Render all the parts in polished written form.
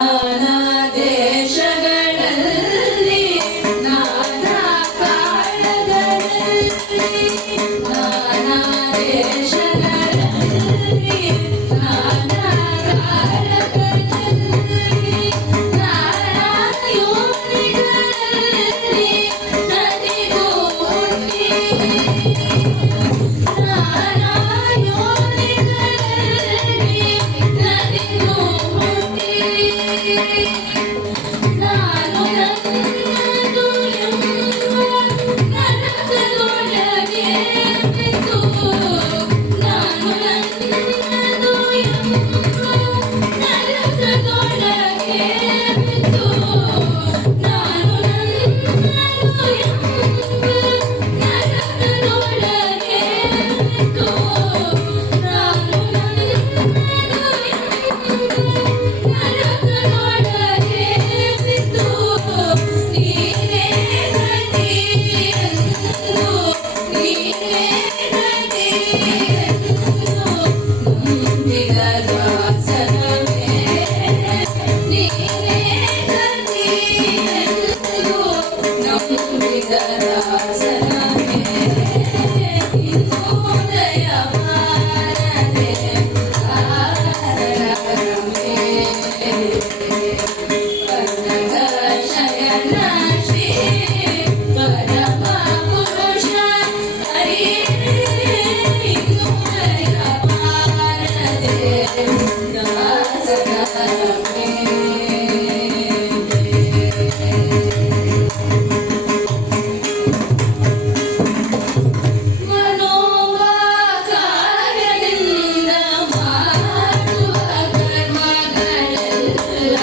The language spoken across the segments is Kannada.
ನಾನಾ ದೇಶಗಳಲ್ಲಿ ನಾನಾ ಕಾಲಗಳಲ್ಲಿ ನಾನಾ ದೇಶಗಳಲ್ಲಿ ನಾನಾ ಕಾಲಗಳಲ್ಲಿ ನಾನಾ ಯೋನಿಗಳಲ್ಲಿ ನದಿಗೂ ಹುಟ್ಟಿ ನಾನಾ ಯೋನಿಗಳಲ್ಲಿ ನದಿಗೂ ಹುಟ್ಟಿ ನಾನು ನನ್ನದು ಎಂಬ ನರಕದೊಳಗೆ ಬಿದ್ದು ನಾನು ನನ್ನದು ಎಂಬ ನರಕದೊಳಗೆ ಬಿದ್ದು ನಾನು ನನ್ನದು ಎಂಬ ನರಕದೊಳಗೆ ಬಿದ್ದು ನಾನು ನನ್ನದು ನರಕದೊಳಗೆ ಬಿದ್ದು ನೀನೇ ಗತಿಯೆಂದು ನೀನೇ ಗತಿಯೆಂದು ನಂಬಿದ ದಾಸನ ಮೇಲೆ ನೀನೇ ಗತಿಯೆಂದು ನಂಬಿದ ದಾಸನ ಮೇಲೆ ಇನ್ನೋದಯ ಮಾಡದೆ ದಾಸರ ಮೇಲೆ ಶಯನ ಶ್ರೀ ಪರಮ ಪುರುಷ ಇನ್ನೋದಯ ಮಾಡದೆ ದಾಸರ ಮನೋವಾಕಾರದಿಂದ ಮಾಡುವ ಕರ್ಮಗಳೆಲ್ಲ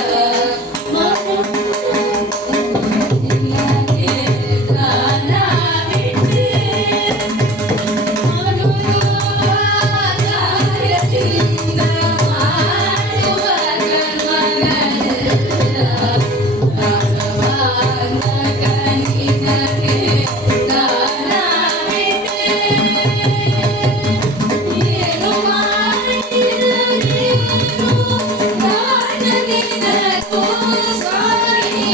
ಮನೋನಿಯಗೆ ದಾನ ಬಿಟ್ಟೆ ಮನೋವಾಕಾರದಿಂದ ಮಾಡುವ ಕರ್ಮಗಳೆಲ್ಲ ಭಗವಾನನಿಗೆ ದಾನ ಬಿಟ್ಟೆ ಏನು ಮಾಡಿದರೇನು ಪ್ರಾಣನಿನಗೂ ಸ್ವಾಮಿ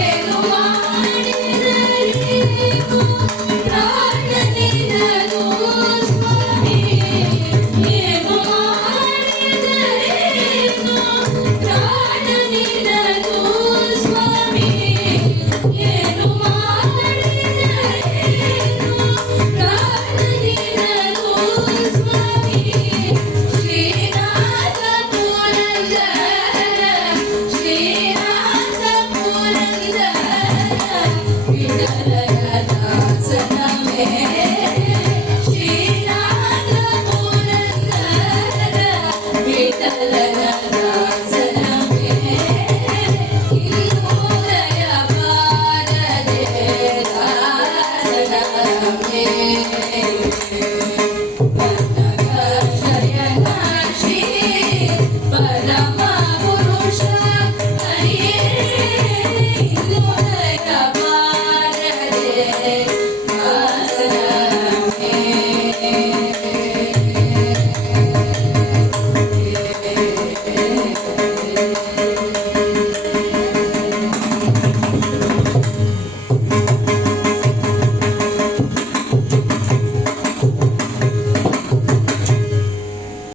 ಏನು ಮಾಡಿದರೇನು ಪ್ರಾಣನಿನಗೂ ಸ್ವಾಮಿ ಏನು ಮಾಡಿದರೇನು ಪ್ರಾಣನಿನಗೂ ಸ್ವಾಮಿ ಏನು ಮಾಡಿದರೇನು ಪ್ರಾಣನಿನಗೂ ಸ್ವಾಮಿ ಶ್ರೀನಾಥ ಪುರಂದರ ಶ್ರೀನಾಥ ಪುರಂದರ ವಿಠಲನ ದಾಸನ ಮೇಲೆ ಶ್ರೀನಾಥ ಪುರಂದರ ವಿಠಲನ